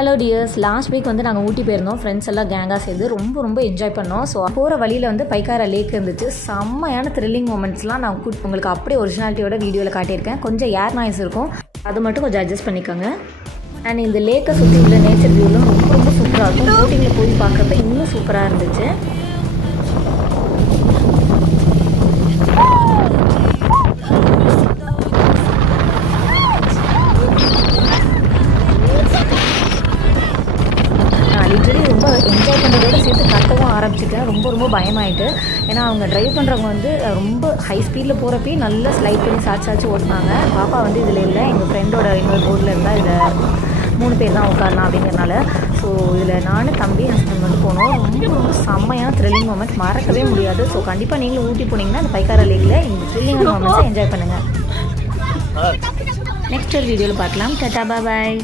Hello tears, last week வந்து நாங்கள் ஊட்டி போயிருந்தோம். ஃப்ரெண்ட்ஸ் எல்லாம் கேங்காக சேர்ந்து ரொம்ப என்ஜாய் பண்ணோம். ஸோ போகிற வழியில் வந்து பைக்காரா லேக் இருந்துச்சு. செம்மையான த்ரில்லிங் மூமெண்ட்ஸ்லாம் நான் உங்களுக்கு அப்படியே ஒரிஜினாலிட்டியோட வீடியோவில் காட்டியிருக்கேன். கொஞ்சம் ஏர் நாய்ஸ் இருக்கும், அது மட்டும் கொஞ்சம் அட்ஜஸ்ட் பண்ணிக்கோங்க. அண்ட் இந்த லேக்கை சுற்றி உள்ள நேச்சர் வியூலாம் ரொம்ப சூப்பராக இருக்கும். போட்டிங்கில் போய் பார்க்குறப்ப இன்னும் சூப்பராக இருந்துச்சு. லிட்டரலி ரொம்ப என்ஜாய் பண்ணுறதோட சேர்த்து கத்தவும் ஆரம்பிச்சிட்டேன். ரொம்ப பயமாயிட்டு. ஏன்னா அவங்க ட்ரைவ் பண்ணுறவங்க வந்து ரொம்ப ஹை ஸ்பீடில் போகிறப்பே நல்லா ஸ்லைட் பண்ணி சாட்சி ஓட்டினாங்க. பாப்பா வந்து இதில் இல்லை, எங்கள் ஃப்ரெண்டோட இன்னொரு போர்டில் இருந்தால் இதில் 3 பேர் தான் உட்காரலாம் அப்படிங்கிறனால. ஸோ இதில் நான், தம்பி, ஹஸ்பண்ட் வந்து போனோம். ரொம்ப செம்மையான த்ரில்லிங் மூமெண்ட், மறக்கவே முடியாது. ஸோ கண்டிப்பாக நீங்களும் ஊட்டி போனீங்கன்னா அந்த பைக்காரா லேக்கில் இந்த த்ரில்லிங்கான மூமெண்ட்ஸை என்ஜாய் பண்ணுங்கள். நெக்ஸ்ட் ஒரு வீடியோவில் பார்க்கலாம். டாடா, பாய்.